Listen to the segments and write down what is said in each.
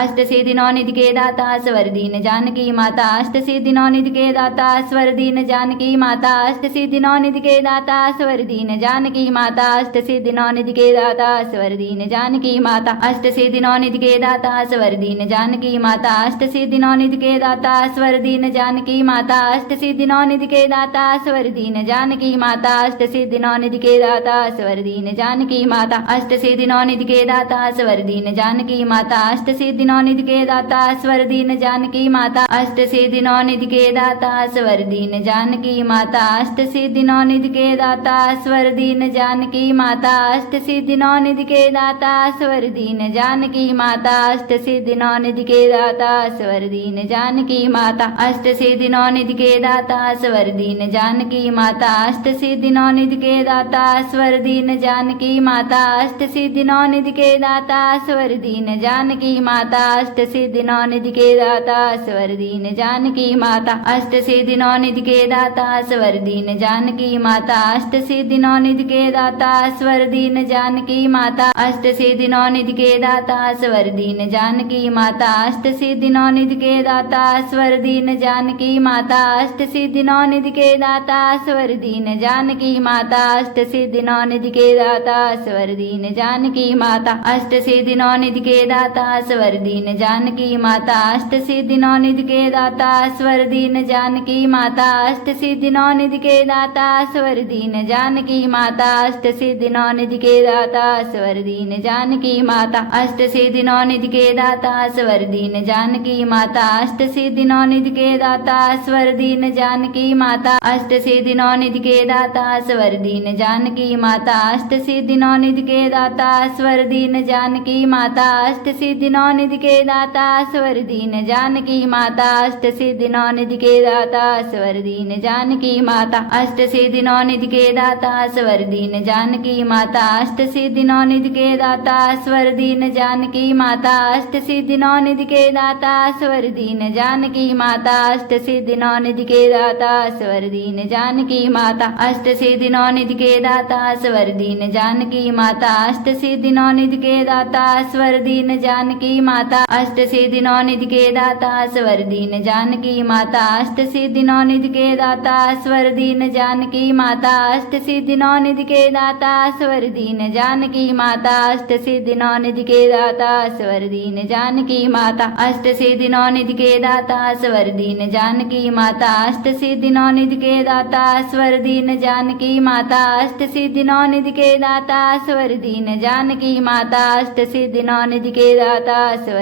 अष्ट सिद्धि नौ निधि के दाता स्वर दीन जानकी माता अष्ट सिद्धि नौ निधि के दाता स्वर दीन जानकी माता अष्ट सिद्धि नौ निधि के दाता स्वर दीन जानकी माता अष्ट सिद्धि नौ निधि के दाता स्वर दीन जानकी माता अष्ट सिद्धि नौ निधि के दाता स्वर दीन जानकी माता अष्ट सिद्धि नौ निधि के दाता स्वर दीन जानकी माता अष्ट सिद्धि नौ निधि के दाता स्वर दीन जानकी माता अष्ट सिद्धि नौ निधि के दाता स्वर दीन जानकी माता अष्ट सिद्धि नौ निधि के दाता स्वर दीन जानकी माता अष्ट सिद्धि नौ निधि के दाता स्वर दीन जानकी माता अष्ट सिद्धि नौ निधि के दाता स्वर दीन जानकी माता अष्ट सिद्धि नौ निधि के दाता स्वर दीन जानकी माता अष्ट सिद्धि नौ निधि के दाता स्वर दीन जानकी माता अष्ट सिद्धि नौ निधि के दाता स्वर दीन जानकी माता अष्ट सिद्धि नौ निधि के दाता स्वर दीन जानकी माता अष्ट सिद्धि नौ निधि के दाता स्वर दीन जानकी माता अष्ट सिद्धि नौ निधि के दाता स्वर दीन जानकी माता अष्ट सिद्धि नौ निधि के दाता स्वर दीन जानकी माता अष्ट सिद्धि नौ निधि के दाता स्वर दीन जानकी माता अष्ट सिद्धि नौ निधि के दाता स्वर दीन जानकी माता अष्ट सिद्धि नौ निधि के दाता स्वर दीन जानकी माता अष्ट सिद्धि नौ निधि के दाता स्वर दीन जानकी माता अष्ट सिद्धि नौ निधि के दाता स्वर दीन जानकी माता अष्ट सिद्धि नौ निधि के दाता स्वर दीन जानकी माता अष्ट सिद्धि नौ निधि के दाता स्वर दीन जानकी माता अष्ट सिद्धि नौ निधि के दाता स्वर दीन जानकी माता अष्ट सिद्धि नौ निधि के दाता स्वर दीन जानकी माता अष्ट सिद्धि नौ निधि के दाता स्वर दीन जानकी माता अष्ट सिद्धि नौ निधि के दाता स्वर दीन जानकी माता अष्ट सिद्धि नौ निधि के दाता स्वर दीन जानकी माता अष्ट सिद्धि नौ निधि के दाता स्वर दीन जानकी माता अष्ट सिद्धि नौ निधि के दाता स्वर दीन जानकी माता अष्ट सिद्धि नौ निधि के दाता स्वर दीन जानकी माता अष्ट सिद्धि नौ निधि के दाता स्वर दीन जानकी माता अष्ट सिद्धि नौ निधि के दाता स्वर दीन जानकी माता अष्ट सिद्धि नौ निधि के दाता स्वर दीन जानकी माता अष्ट सिद्धि नौ निधि के दाता स्वर दीन जानकी माता अष्ट सिद्धि नौ निधि के दाता स्वर दीन जानकी माता अष्ट सिद्धि नौ निधि के दाता स्वर दीन जानकी माता अष्ट सिद्धि नौ निधि के दाता स्वर दीन जानकी माता अष्ट सिद्धि नौ निधि के दाता स्वर दीन जानकी माता अष्ट सिद्धि नौ निधि के दाता स्वर दीन जानकी माता अष्ट सिद्धि नौ निधि के दाता स्वर दीन जानकी माता अष्ट सिद्धि नौ निधि के दाता स्वर दीन जानकी माता अष्ट सिद्धि नौ निधि के दाता स्वर दीन जानकी माता अष्ट सिद्धि नौ निधि के दाता स्वर दीन जानकी माता अष्ट सिद्धि नौ निधि के दाता स्वर दीन जानकी माता अष्ट सिद्धि नौ निधि के दाता स्वर दीन जानकी माता अष्ट सिद्धि नौ निधि के दाता स्वर दीन जानकी माता अष्ट सिद्धि नौ निधि के दाता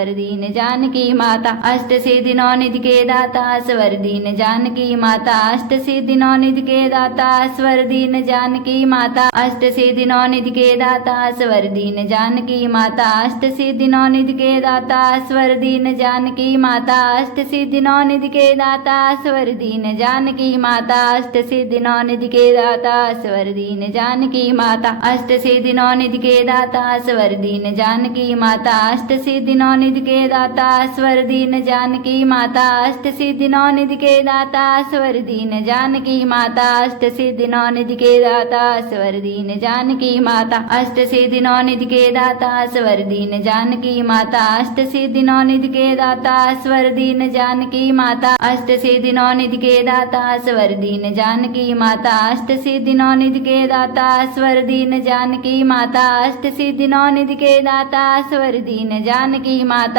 स्वर दीन जानकी माता अष्ट सिद्धि नौ निधि के दाता स्वर दीन जानकी माता अष्ट सिद्धि नौ निधि के दाता स्वर दीन जानकी माता अष्ट सिद्धि नौ निधि के दाता स्वर दीन जानकी माता अष्ट सिद्धि नौ निधि के दाता स्वर दीन जानकी माता अष्ट सिद्धि नौ निधि के दाता स्वर दीन जानकी माता अष्ट सिद्धि नौ निधि के दाता स्वर दीन जानकी माता अष्ट सिद्धि नौ निधि के दाता स्वर दीन जानकी माता अष्ट सिद्धि नौ निधि के दाता स्वर दीन जानकी माता अष्ट सिद्धि नौ निधि के दाता स्वर दीन जानकी माता अष्ट सिद्धि नौ निधि के दाता स्वर दीन जानकी माता अष्ट सिद्धि नौ निधि के दाता स्वर दीन जानकी माता अष्ट सिद्धि नौ निधि के दाता स्वर दीन जानकी माता अष्ट सिद्धि नौ निधि के दाता स्वर दीन जानकी माता अष्ट सिद्धि नौ निधि के दाता स्वर दीन जानकी माता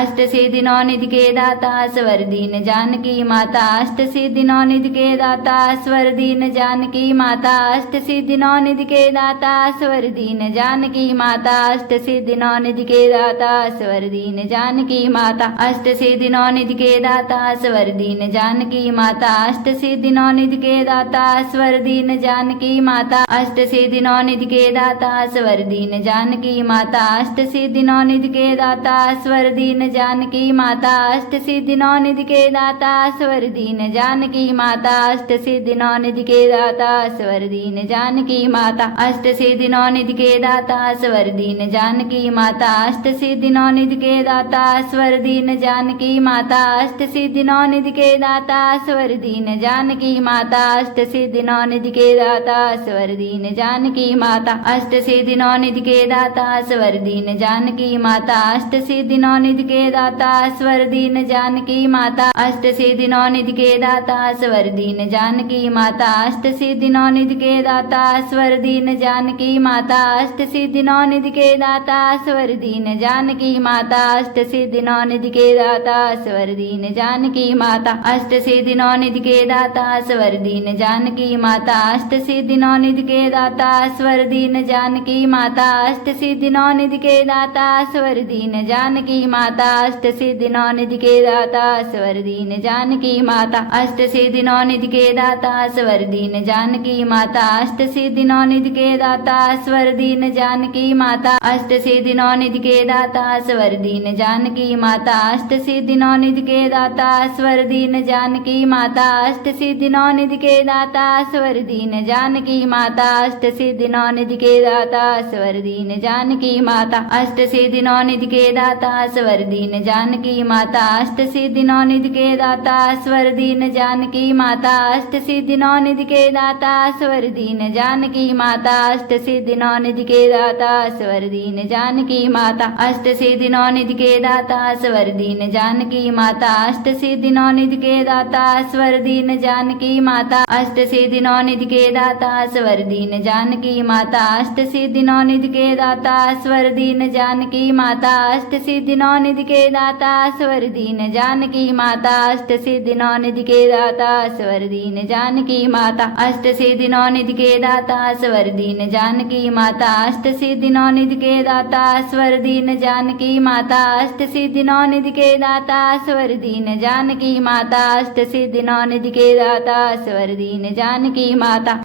अष्ट सिद्धि नौ निधि के दाता स्वर दीन जानकी माता अष्ट सिद्धि नौ निधि के दाता स्वर दीन जानकी माता अष्ट सिद्धि नौ निधि के दाता स्वर दीन जानकी माता अष्ट सिद्धि नौ निधि के दाता स्वर दीन जानकी माता अष्ट सिद्धि नौ निधि के दाता स्वर दीन जानकी माता अष्ट सिद्धि नौ निधि के दाता स्वर दीन जानकी माता अष्ट सिद्धि नौ निधि के दाता स्वर दीन जानकी माता अष्ट सिद्धि नौ निधि के दाता स्वर दीन जानकी माता अष्ट सिद्धि नौ निधि के दाता स्वर दीन जानकी माता अष्ट सिद्धि नौ निधि के दाता स्वर दीन जानकी माता अष्ट सिद्धि नौ निधि के दाता स्वर दीन जानकी माता अष्ट सिद्धि नौ निधि के दाता स्वर दीन जानकी माता अष्ट सिद्धि नौ निधि के दाता स्वर दीन जानकी माता अष्ट सिद्धि नौ निधि के दाता स्वर दीन जानकी माता अष्ट सिद्धि सिद्धिनो निधि के दाता स्वर दीन जानकी माता अष्ट सिद्धिनो निधि के दाता स्वर दीन जानकी माता अष्ट सिद्धिनो निधि के दाता स्वर दीन जानकी माता अष्ट सिद्धिनो निधि के दाता स्वर दीन जानकी माता अष्ट सिद्धिनो निधि के दाता स्वर दीन जानकी माता अष्ट सिद्धिनो निधि के दाता स्वर दीन जानकी माता अष्ट सिद्धिनो निधि के दाता स्वर दीन जानकी माता अष्ट सिद्धिनो निधि के दाता स्वर दीन जानकी माता अष्ट सिद्धिनो निधि के दाता स्वर दीन जानकी माता अष्ट सिद्धिनो निधि के दाता स्वर दीन जानकी माता अष्ट सिद्धिनो निधि के दाता स्वर दीन जानकी माता अष्ट सिद्धिनो निधि के दाता स्वर दीन जानकी माता अष्ट सिद्धिनो निधि के दाता स्वर दीन जानकी माता अष्ट सिद्धिनो निधि के दाता स्वर दीन जानकी माता अष्ट सिद्धिनो निधि के दाता स्वर दीन जानकी माता अष्ट सिद्धिनो निधि के दाता स्वर दीन जानकी माता अष्ट सिद्धिनो निधि के दाता स्वर दीन जानकी माता अष्ट सिद्धिनो निधि के दाता स्वर दीन जानकी माता अष्ट सिद्धिनो निधि के दाता स्वर दीन जानकी माता अष्ट सिद्धिनो निधि के दाता स्वर दीन जानकी माता अष्ट सिद्धिनो निधि के दाता स्वर दीन जानकी माता अष्ट सिद्धिनो निधि के दाता स्वर दीन जानकी माता अष्ट सिद्धिनो निधि के दाता स्वर दीन जानकी माता अष्ट सिद्धिनो निधि के दाता स्वर दीन जानकी माता अष्ट सिद्धिनो निधि के दाता स्वर दीन जानकी माता अष्ट सिद्धिनो निधि के दाता स्वर दीन जानकी माता अष्ट सिद्धिनो निधि के दाता स्वर दीन जानकी माता अष्ट सिद्धिनो निधि के दाता स्वर दीन जानकी माता अष्ट सिद्धिनो निधि के दाता स्वर दीन जानकी माता अष्ट सिद्धिनो निधि के दाता स्वर दीन जानकी माता।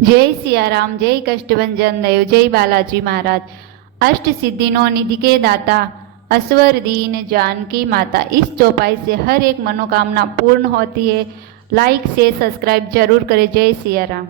जय सियाराम, जय कष्टभंजन देव, जय बालाजी महाराज। अष्ट सिद्धिनो निधि के दाता अस्वर दीन जानकी माता, इस चौपाई से हर एक मनोकामना पूर्ण होती है। लाइक शेयर सब्सक्राइब जरूर करें। जय सियाराम।